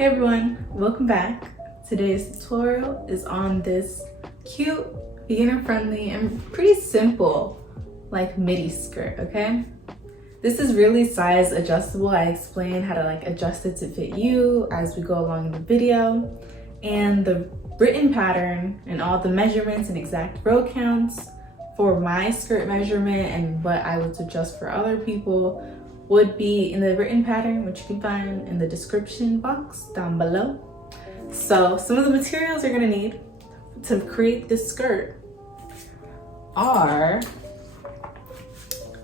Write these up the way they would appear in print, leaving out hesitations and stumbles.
Hey everyone, welcome back. Today's tutorial is on this cute, beginner-friendly, and pretty simple like midi skirt, okay? This is really size adjustable. I explain how to adjust it to fit you as we go along in the video. And the written pattern and all the measurements and exact row counts for my skirt measurement and what I would suggest for other people would be in the written pattern, which you can find in the description box down below. So some of the materials you're gonna need to create this skirt are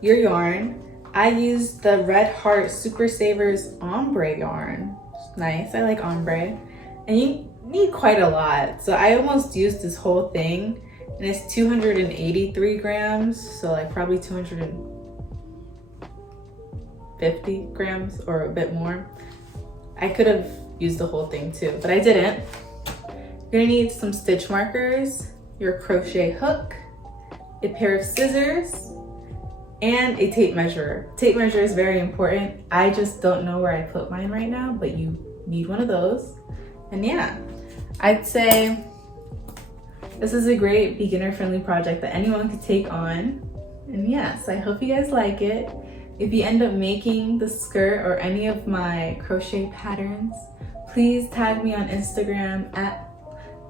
your yarn. I used the Red Heart Super Savers ombre yarn. It's nice, I like ombre. And you need quite a lot. So I almost used this whole thing and it's 283 grams. So probably 250 grams or a bit more. I could have used the whole thing too, but I didn't. You're gonna need some stitch markers, your crochet hook, a pair of scissors, and a tape measure. Tape measure is very important. I just don't know where I put mine right now, but you need one of those. And yeah, I'd say this is a great beginner-friendly project that anyone could take on. And yes, I hope you guys like it. If you end up making the skirt or any of my crochet patterns, please tag me on Instagram at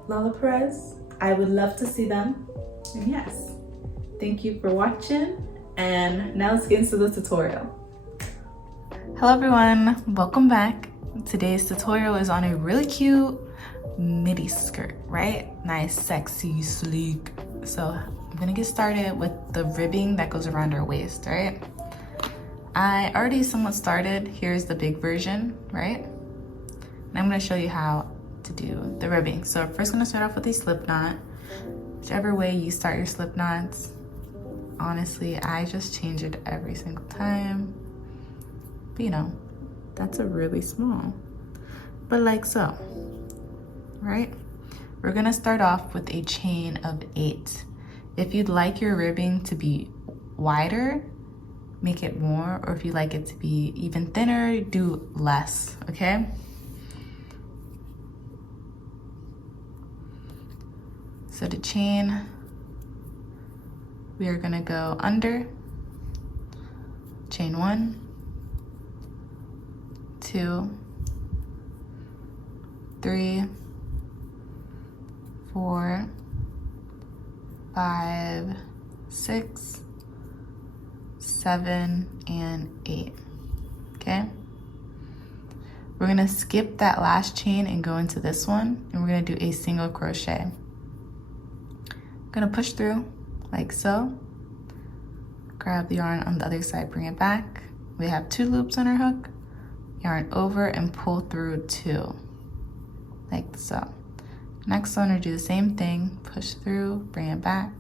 Lala Perez. I would love to see them. And yes, thank you for watching. And now let's get into the tutorial. Hello everyone, welcome back. Today's tutorial is on a really cute midi skirt, right? Nice, sexy, sleek. So I'm gonna get started with the ribbing that goes around our waist, right? I already somewhat started. Here's the big version, right? And I'm gonna show you how to do the ribbing. So I'm first gonna start off with a slip knot. Whichever way you start your slip knots, honestly, I just change it every single time. But you know, that's a really small, but like so, right? We're gonna start off with a chain of 8. If you'd like your ribbing to be wider, make it more, or if you like it to be even thinner, do less, okay? So to chain, we are gonna go under, chain 1, 2, 3, 4, 5, 6, 7, and 8, okay? We're gonna skip that last chain and go into this one, and we're gonna do a single crochet. Gonna push through like so. Grab the yarn on the other side, bring it back. We have 2 loops on our hook. Yarn over and pull through 2, like so. Next one, we'll do the same thing. Push through, bring it back.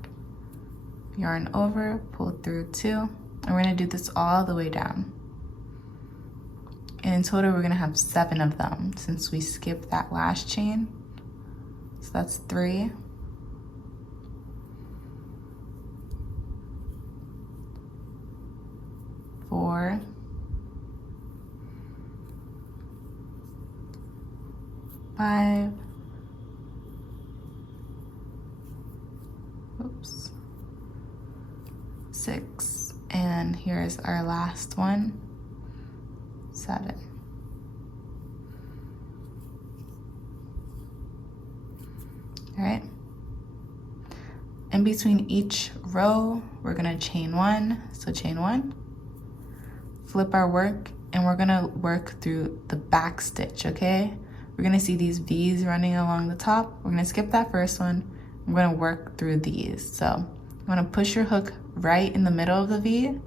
Yarn over, pull through 2. And we're gonna do this all the way down. And in total, we're gonna have 7 of them since we skipped that last chain. So that's 3. 4, 5, oops, 6, and here's our last one, 7. All right. In between each row, we're gonna chain 1. So chain 1, flip our work, and we're gonna work through the back stitch, okay? We're gonna see these V's running along the top. We're gonna skip that first one. We're gonna work through these. So I'm gonna push your hook right in the middle of the V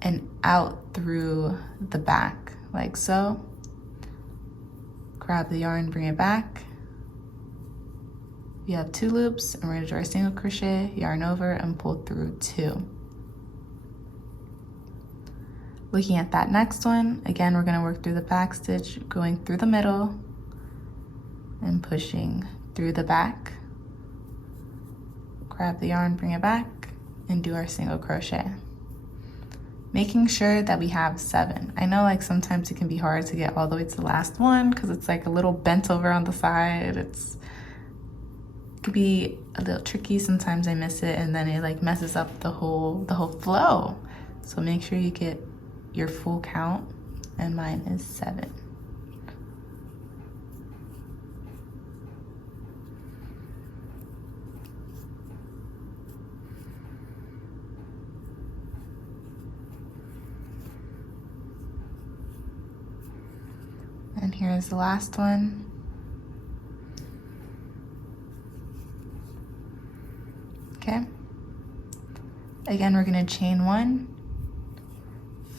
and out through the back, like so. Grab the yarn, bring it back. We have 2 loops, and we're gonna do our single crochet, yarn over, and pull through 2. Looking at that next one, again, we're gonna work through the back stitch, going through the middle and pushing through the back. Grab the yarn, bring it back, and do our single crochet. making sure that we have 7. I know like sometimes it can be hard to get all the way to the last one because it's like a little bent over on the side. It could be a little tricky. Sometimes I miss it and then it like messes up the whole flow. So make sure you get your full count, and mine is 7. And here's the last one. Okay. Again, we're gonna chain 1,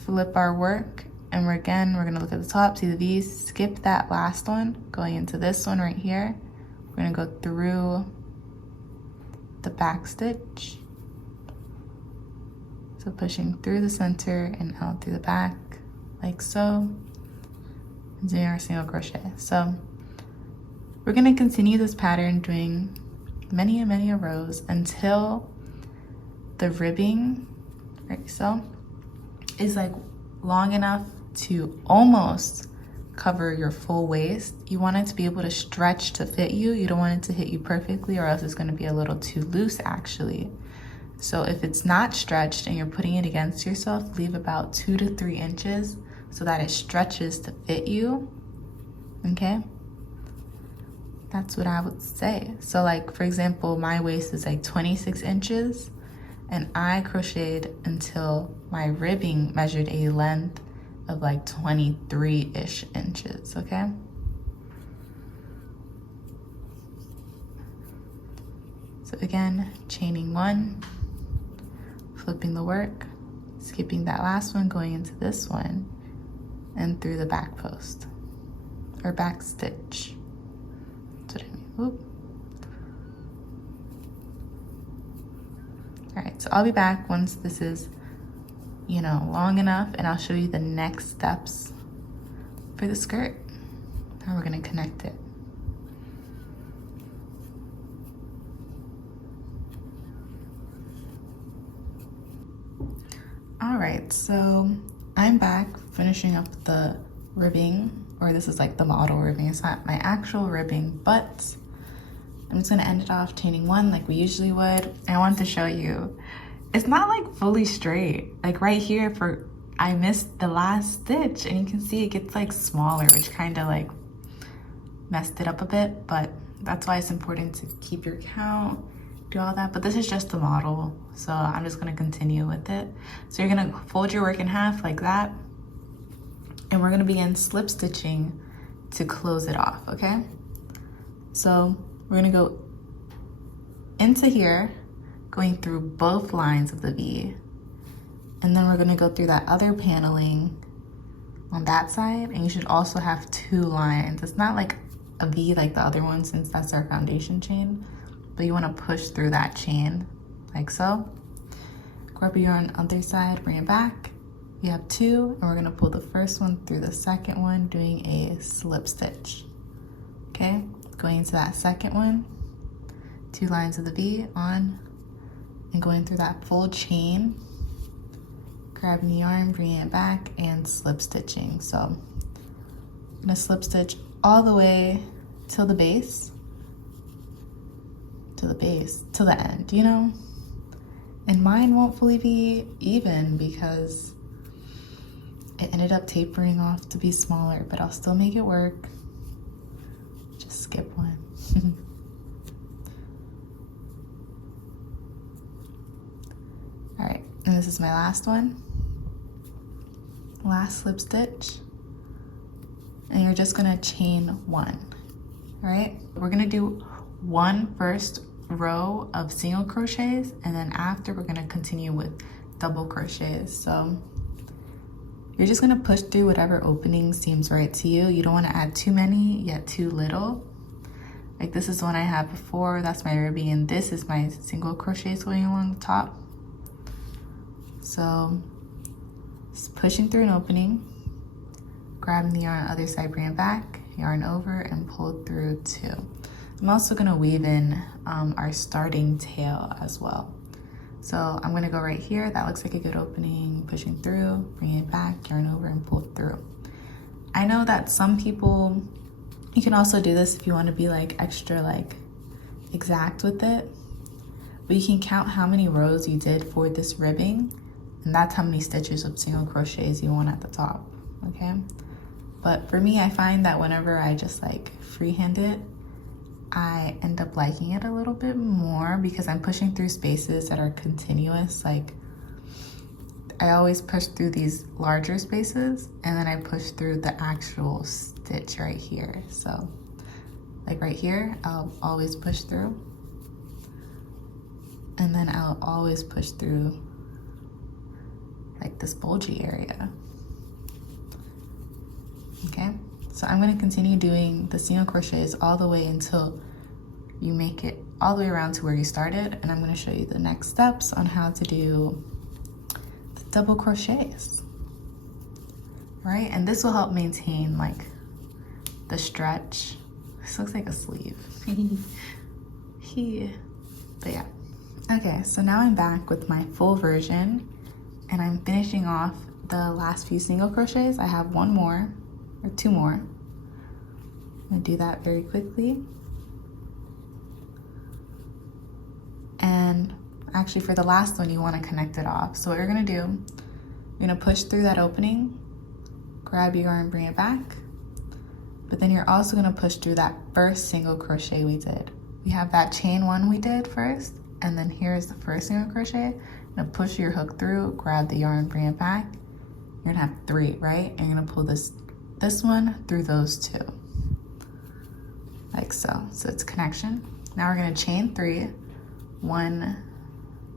flip our work, and we're gonna look at the top, see the V's, skip that last one, going into this one right here. We're gonna go through the back stitch. So pushing through the center and out through the back, like so. Doing our single crochet. So we're going to continue this pattern doing many rows until the ribbing, right, so is like long enough to almost cover your full waist. You want it to be able to stretch to fit you. You don't want it to hit you perfectly, or else it's going to be a little too loose actually. So if it's not stretched and you're putting it against yourself, leave about 2 to 3 inches so that it stretches to fit you, okay? That's what I would say. So like, for example, my waist is like 26 inches and I crocheted until my ribbing measured a length of like 23-ish inches, okay? So again, chaining 1, flipping the work, skipping that last one, going into this one, and through the back post or back stitch. That's what I mean. Oop. All right, so I'll be back once this is, you know, long enough, and I'll show you the next steps for the skirt, how we're gonna connect it. All right, so I'm back finishing up the ribbing, or this is like the model ribbing. It's not my actual ribbing, but I'm just gonna end it off chaining 1 like we usually would. I want to show you, it's not like fully straight. Like right here, I missed the last stitch and you can see it gets like smaller, which kind of like messed it up a bit, but that's why it's important to keep your count, do all that. But this is just the model, so I'm just gonna continue with it. So you're gonna fold your work in half like that, and we're gonna begin slip stitching to close it off, okay? So we're gonna go into here, going through both lines of the V, and then we're gonna go through that other paneling on that side, and you should also have 2 lines. It's not like a V like the other one, since that's our foundation chain, but you wanna push through that chain, like so. Grab your yarn on the other side, bring it back. You have 2, and we're gonna pull the first one through the second one, doing a slip stitch, okay? Going into that second one, 2 lines of the V on, and going through that full chain, grabbing the yarn, bringing it back, and slip stitching. So I'm gonna slip stitch all the way till the base, till the end, you know? And mine won't fully be even because it ended up tapering off to be smaller, but I'll still make it work. Just skip one. All right, and this is my last one. Last slip stitch. And you're just gonna chain 1, all right? We're gonna do 1 first row of single crochets, and then after we're gonna continue with double crochets. So you're just gonna push through whatever opening seems right to you. You don't wanna add too many, yet too little. Like this is the one I had before, that's my ribbing, and this is my single crochets going along the top. So just pushing through an opening, grabbing the yarn on the other side, bring it back, yarn over, and pull through 2. I'm also gonna weave in our starting tail as well. So I'm gonna go right here. That looks like a good opening, pushing through, bring it back, yarn over and pull through. I know that some people, you can also do this if you want to be like extra like exact with it, but you can count how many rows you did for this ribbing, and that's how many stitches of single crochets you want at the top, okay? But for me, I find that whenever I just like freehand it, I end up liking it a little bit more because I'm pushing through spaces that are continuous. Like I always push through these larger spaces and then I push through the actual stitch right here. So like right here, I'll always push through, and then I'll always push through like this bulgy area. Okay, so I'm going to continue doing the single crochets all the way until you make it all the way around to where you started, and I'm going to show you the next steps on how to do the double crochets. Right, and this will help maintain like the stretch. This looks like a sleeve. But yeah. Okay, so now I'm back with my full version, and I'm finishing off the last few single crochets. I have one more, or two more. I'm gonna do that very quickly. And actually for the last one, you wanna connect it off. So what you're gonna do, you're gonna push through that opening, grab your yarn, bring it back, but then you're also gonna push through that first single crochet we did. We have that chain one we did first, and then here's the first single crochet. You're gonna push your hook through, grab the yarn, bring it back. You're gonna have three, right? And you're gonna pull this one through those two, like so. So it's connection. Now we're gonna chain three, 1,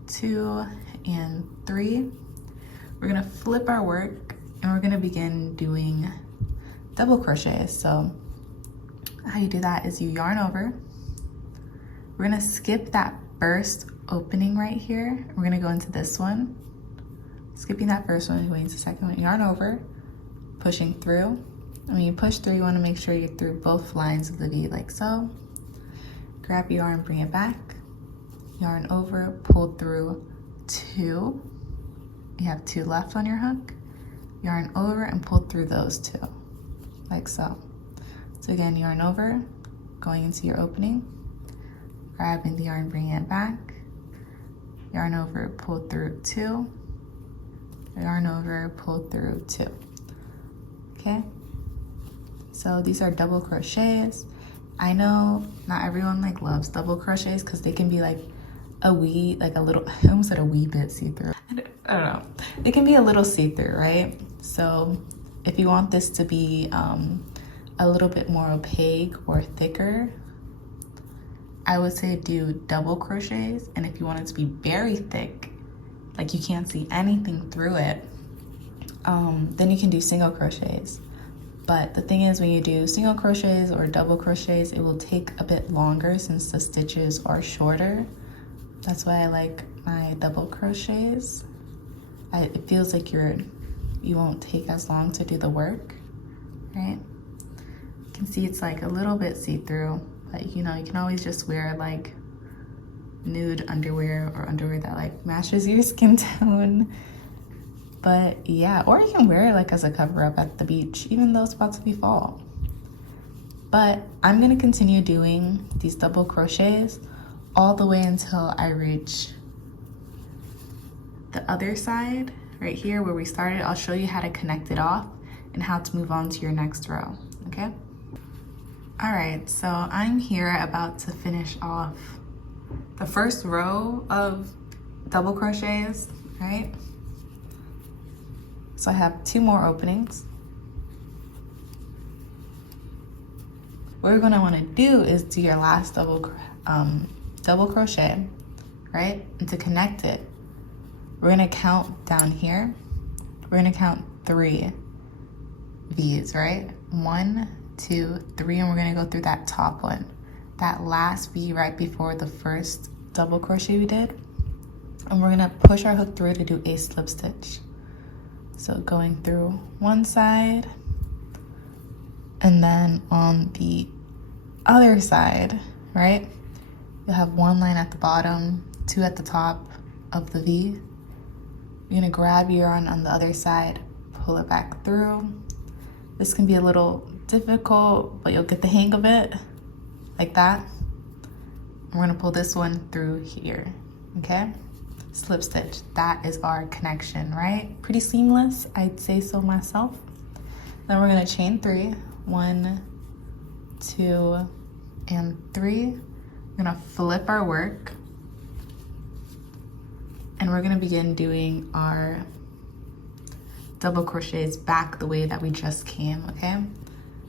2, and 3. We're gonna flip our work and we're gonna begin doing double crochets. So how you do that is you yarn over. We're gonna skip that first opening right here. We're gonna go into this one. Skipping that first one, going into the second one, yarn over, pushing through. And when you push through, you wanna make sure you get through both lines of the V like so. Grab your yarn, bring it back. Yarn over, pull through 2. You have 2 left on your hook. Yarn over and pull through those 2, like so. So again, yarn over, going into your opening, grabbing the yarn, bringing it back, yarn over, pull through 2, yarn over, pull through 2. Okay, so these are double crochets. I know not everyone like loves double crochets because they can be like a wee, like a little, I almost said a wee bit see-through. I don't know. It can be a little see-through, right? So if you want this to be a little bit more opaque or thicker, I would say do double crochets. And if you want it to be very thick, like you can't see anything through it, then you can do single crochets. But the thing is, when you do single crochets or double crochets, it will take a bit longer since the stitches are shorter. That's why I like my double crochets. It feels like you won't take as long to do the work, right? You can see it's like a little bit see-through, but you know, you can always just wear like nude underwear or underwear that like matches your skin tone. But yeah, or you can wear it like as a cover-up at the beach, even though it's about to be fall. But I'm gonna continue doing these double crochets all the way until I reach the other side right here where we started. I'll show you how to connect it off and how to move on to your next row, okay? All right, so I'm here about to finish off the first row of double crochets, right? So I have 2 more openings. What you're gonna wanna do is do your last double crochet, right? And to connect it, we're gonna count down here. We're gonna count 3 V's, right? 1, 2, 3, and we're gonna go through that top one. That last V right before the first double crochet we did. And we're gonna push our hook through to do a slip stitch. So going through one side, and then on the other side, right? You'll have 1 line at the bottom, 2 at the top, of the V. You're gonna grab your yarn on the other side, pull it back through. This can be a little difficult, but you'll get the hang of it, like that. We're gonna pull this one through here, okay? Slip stitch, that is our connection, right? Pretty seamless, I'd say so myself. Then we're gonna chain 3, 1, 2, and 3. We're gonna flip our work, and we're gonna begin doing our double crochets back the way that we just came, okay?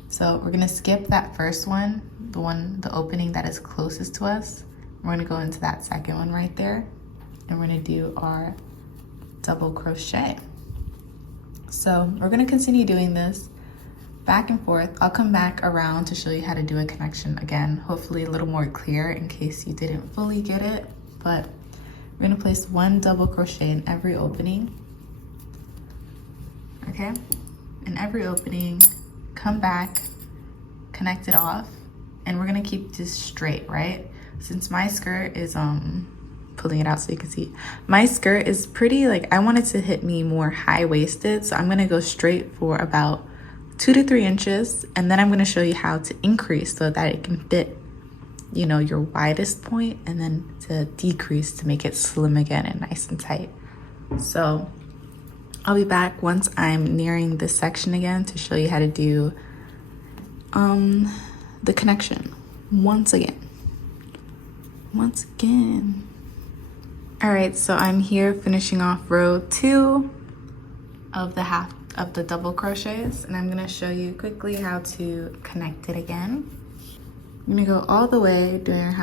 So we're gonna skip that first one, the opening that is closest to us. We're gonna go into that second one right there, and we're gonna do our double crochet. So we're gonna continue doing this back and forth. I'll come back around to show you how to do a connection again, hopefully a little more clear in case you didn't fully get it, but we're gonna place 1 double crochet in every opening, okay? In every opening, come back, connect it off, and we're gonna keep this straight, right? Since my skirt is, pulling it out so you can see, my skirt is pretty, like, I want it to hit me more high-waisted, so I'm gonna go straight for about 2 to 3 inches, and then I'm gonna show you how to increase so that it can fit, you know, your widest point, and then to decrease to make it slim again and nice and tight. So I'll be back once I'm nearing this section again to show you how to do the connection once again. All right, so I'm here finishing off row 2 of the double crochets, and I'm gonna show you quickly how to connect it again. I'm gonna go all the way doing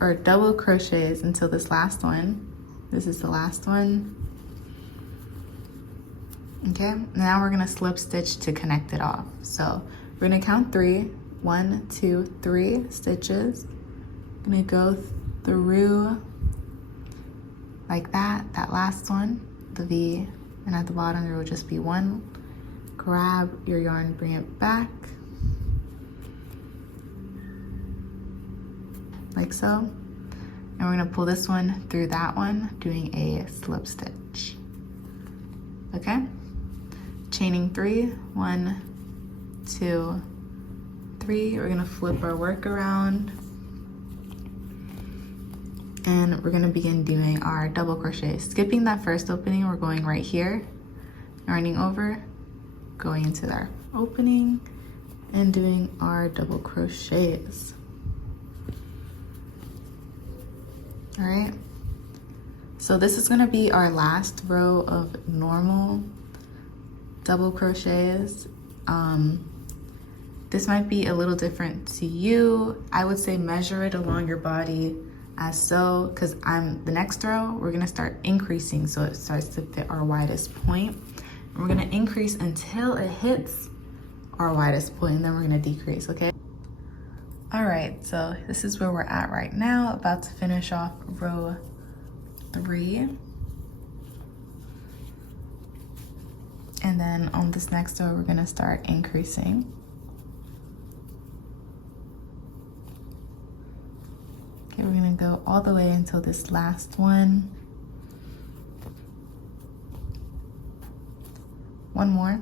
our double crochets until this last one. This is the last one. Okay, now we're gonna slip stitch to connect it off. So we're gonna count 3, 1, 2, 3 stitches. I'm gonna go through like that last one, the V, and at the bottom there will just be 1. Grab your yarn, bring it back, like so. And we're gonna pull this one through that one, doing a slip stitch, okay? Chaining 3, 1, 2, 3. We're gonna flip our work around, and we're gonna begin doing our double crochet. Skipping that first opening, we're going right here, yarning over, going into our opening, and doing our double crochets. All right, so this is gonna be our last row of normal double crochets. This might be a little different to you. I would say measure it along your body as so, because the next row, we're gonna start increasing so it starts to fit our widest point. And we're gonna increase until it hits our widest point, and then we're gonna decrease, okay? All right, so this is where we're at right now, about to finish off row 3. And then on this next row, we're gonna start increasing. Okay, we're gonna go all the way until this last one. One more.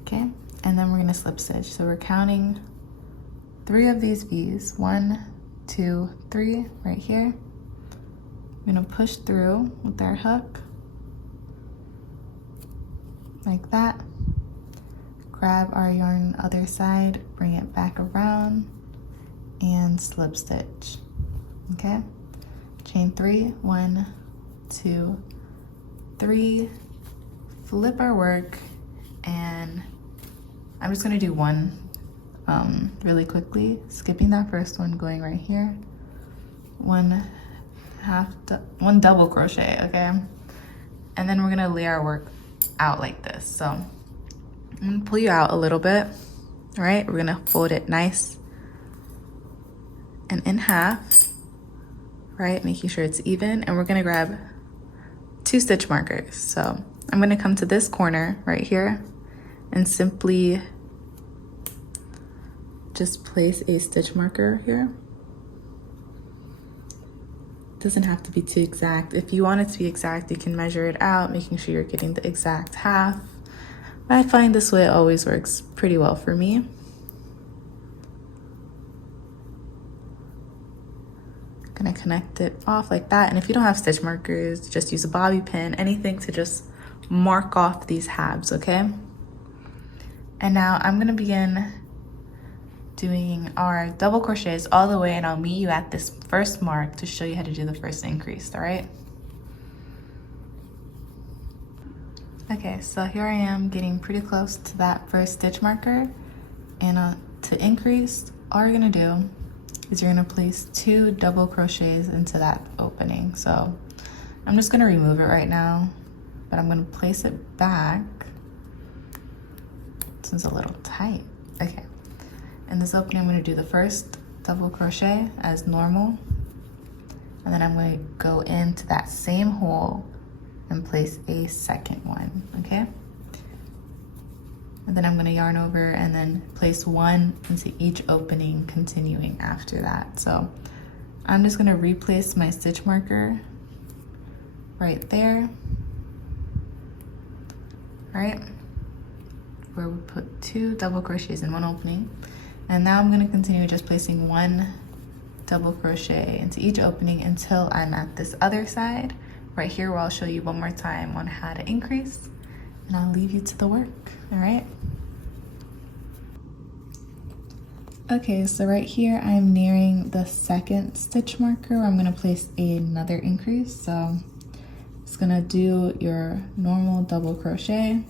Okay, and then we're gonna slip stitch. So we're counting 3 of these V's. 1, 2, 3, right here. We're gonna push through with our hook, like that. Grab our yarn other side, bring it back around, and slip stitch, okay? Chain 3, 1, 2, 3, flip our work, and I'm just gonna do one really quickly, skipping that first one, going right here. One double crochet, okay? And then we're gonna lay our work out like this. So I'm gonna pull you out a little bit, all right? We're gonna fold it nice and in half, right? Making sure it's even, and we're gonna grab 2 stitch markers. So I'm gonna come to this corner right here and simply just place a stitch marker here. doesn't have to be too exact. If you want it to be exact, you can measure it out, making sure you're getting the exact half. But I find this way always works pretty well for me. Gonna connect it off like that. And if you don't have stitch markers, just use a bobby pin, anything to just mark off these halves, okay? And now I'm gonna begin doing our double crochets all the way, and I'll meet you at this first mark to show you how to do the first increase, all right? Okay, so here I am getting pretty close to that first stitch marker, and to increase, all you're gonna do is you're gonna place 2 double crochets into that opening. So I'm just gonna remove it right now, but I'm gonna place it back. This one's a little tight. Okay. In this opening, I'm gonna do the first double crochet as normal, and then I'm gonna go into that same hole and place a second one, okay? And then I'm gonna yarn over and then place 1 into each opening, continuing after that. So I'm just gonna replace my stitch marker right there, right? Where we put 2 double crochets in 1 opening. And now I'm gonna continue just placing 1 double crochet into each opening until I'm at this other side, right here, where I'll show you one more time on how to increase, and I'll leave you to the work, all right? Okay, so right here, I'm nearing the second stitch marker where I'm gonna place another increase. So it's gonna do your normal double crochet,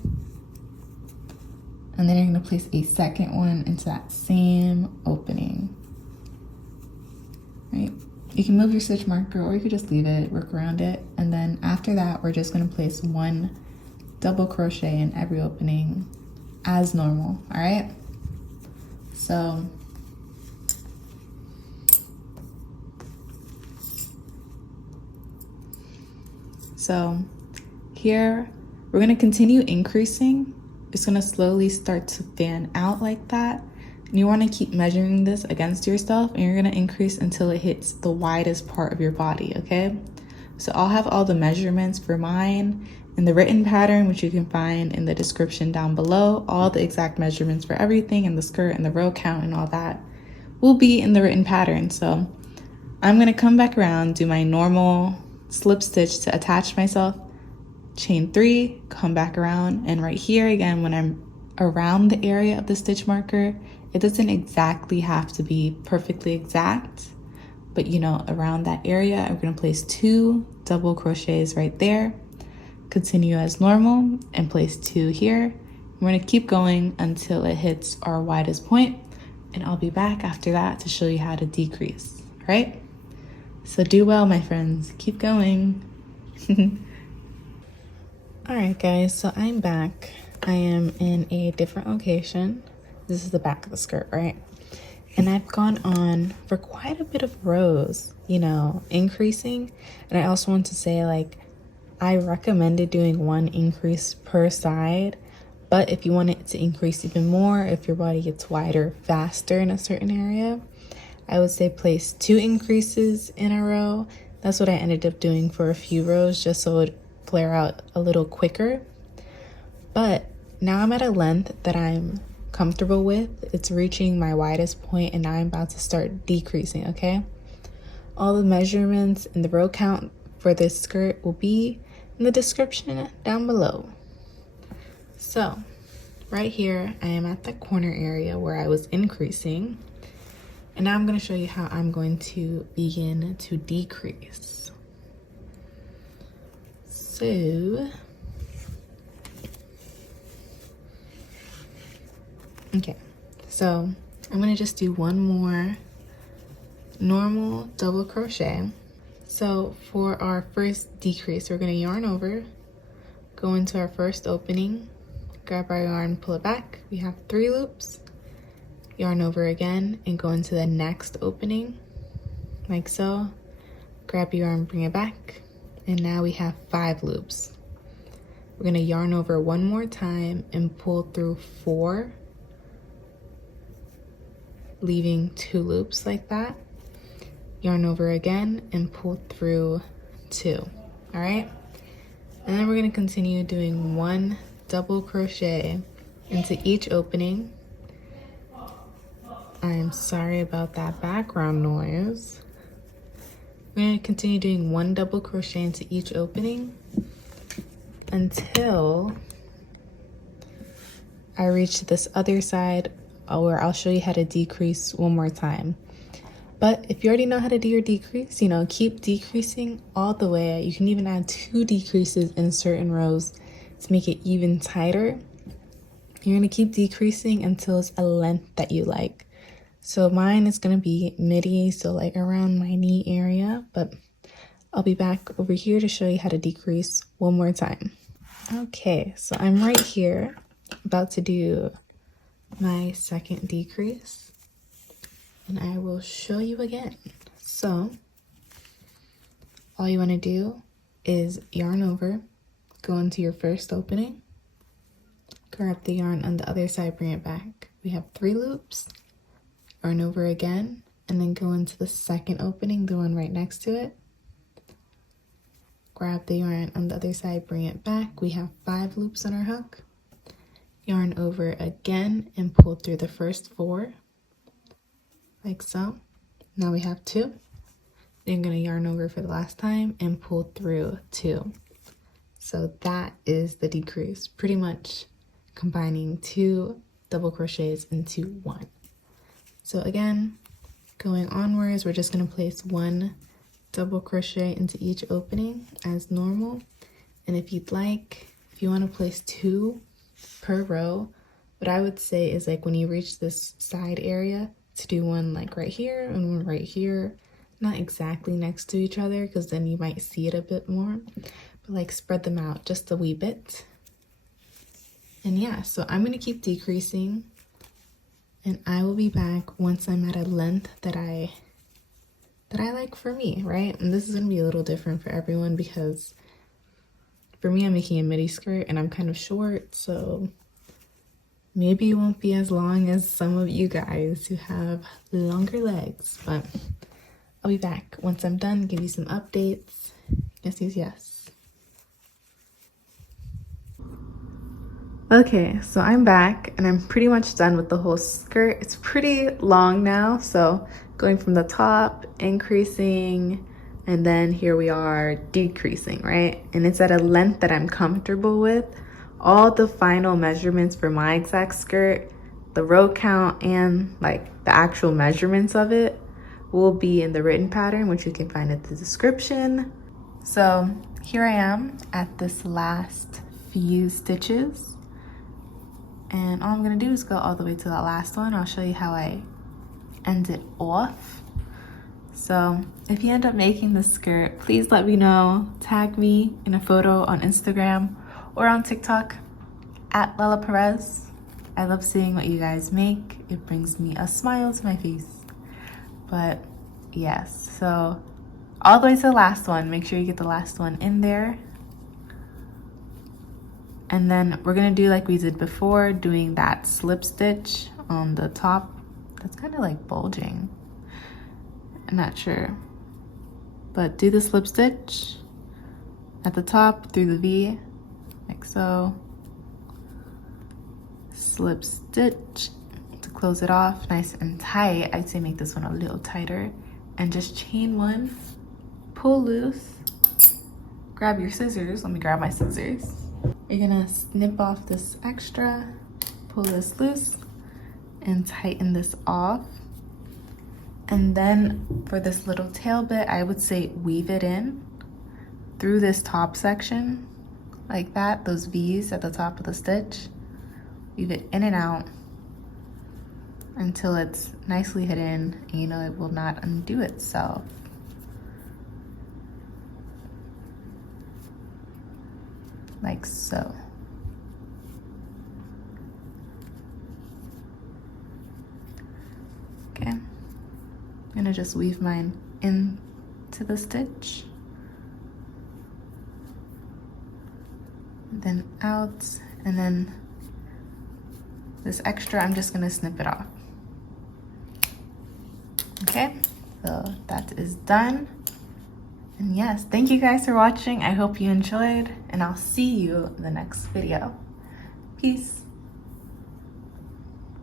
and then you're gonna place a second one into that same opening, right? You can move your stitch marker or you could just leave it, work around it. And then after that, we're just gonna place 1 double crochet in every opening as normal, all right? So here, we're gonna continue increasing. It's gonna slowly start to fan out like that. And you wanna keep measuring this against yourself, and you're gonna increase until it hits the widest part of your body, okay? So I'll have all the measurements for mine in the written pattern, which you can find in the description down below. All the exact measurements for everything, and the skirt and the row count and all that will be in the written pattern. So I'm gonna come back around, do my normal slip stitch to attach myself, chain 3, come back around, and right here again, when I'm around the area of the stitch marker, it doesn't exactly have to be perfectly exact, but you know, around that area, I'm gonna place 2 double crochets right there, continue as normal, and place 2 here. We're gonna keep going until it hits our widest point, and I'll be back after that to show you how to decrease, right? So do well, my friends, keep going. All right, guys, so I'm back. I am in a different location. This is the back of the skirt, right? And I've gone on for quite a bit of rows, you know, increasing. And I also want to say, like, I recommended doing 1 increase per side, but if you want it to increase even more, if your body gets wider faster in a certain area, I would say place 2 increases in a row. That's what I ended up doing for a few rows, just so it flare out a little quicker. But now I'm at a length that I'm comfortable with. It's reaching my widest point, and now I'm about to start decreasing, okay? All the measurements and the row count for this skirt will be in the description down below. So right here, I am at the corner area where I was increasing, and now I'm going to show you how I'm going to begin to decrease. So, okay, so I'm going to just do 1 more normal double crochet. So for our first decrease, we're going to yarn over, go into our first opening, grab our yarn, pull it back. We have 3 loops, yarn over again, and go into the next opening, like so. Grab your yarn, bring it back, and now we have 5 loops. We're going to yarn over 1 more time and pull through 4, leaving 2 loops like that. yarn over again and pull through 2. All right, and then we're going to continue doing 1 double crochet into each opening. I'm sorry about that background noise. We're going to continue doing 1 double crochet into each opening until I reach this other side, where I'll show you how to decrease one more time. But if you already know how to do your decrease, keep decreasing all the way. You can even add 2 decreases in certain rows to make it even tighter. You're going to keep decreasing until it's a length that you like. So mine is going to be midi, so like around my knee area, but I'll be back over here to show you how to decrease one more time. Okay, so I'm right here about to do my second decrease, and I will show you again. So all you want to do is yarn over, go into your first opening, grab the yarn on the other side, bring it back. We have 3 loops, yarn over again, and then go into the second opening, the one right next to it. Grab the yarn on the other side, bring it back. We have 5 loops on our hook. Yarn over again and pull through the first 4, like so. Now we have 2. Then you're going to yarn over for the last time and pull through 2. So that is the decrease, pretty much combining 2 double crochets into 1. So again, going onwards, we're just going to place 1 double crochet into each opening as normal. And if you'd like, if you want to place 2 per row, what I would say is like when you reach this side area, to do one like right here and one right here, not exactly next to each other because then you might see it a bit more, but like spread them out just a wee bit. And yeah, so I'm going to keep decreasing, and I will be back once I'm at a length that I like for me, right? And this is going to be a little different for everyone because for me, I'm making a midi skirt and I'm kind of short, so maybe it won't be as long as some of you guys who have longer legs, but I'll be back once I'm done, give you some updates. Yes. Okay, so I'm back and I'm pretty much done with the whole skirt. It's pretty long now, so going from the top, increasing, and then here we are decreasing, right? And it's at a length that I'm comfortable with. All the final measurements for my exact skirt, the row count, and like the actual measurements of it will be in the written pattern, which you can find in the description. So here I am at this last few stitches. And all I'm gonna do is go all the way to the last one. I'll show you how I end it off. So if you end up making this skirt, please let me know. Tag me in a photo on Instagram or on TikTok at Lella Perez. I love seeing what you guys make. It brings me a smile to my face. But yes, so all the way to the last one. Make sure you get the last one in there. And then we're gonna do like we did before, doing that slip stitch on the top. That's kind of like bulging. I'm not sure. But do the slip stitch at the top through the V, like so. Slip stitch to close it off nice and tight. I'd say make this one a little tighter. And just chain 1, pull loose, grab your scissors. Let me grab my scissors. You're gonna snip off this extra, pull this loose, and tighten this off. And then for this little tail bit, I would say weave it in through this top section, like that, those V's at the top of the stitch. Weave it in and out until it's nicely hidden, and it will not undo itself. Like so. Okay, I'm gonna just weave mine into the stitch, then out, and then this extra, I'm just gonna snip it off. Okay, So that is done. And yes, thank you guys for watching. I hope you enjoyed, and I'll see you in the next video. Peace.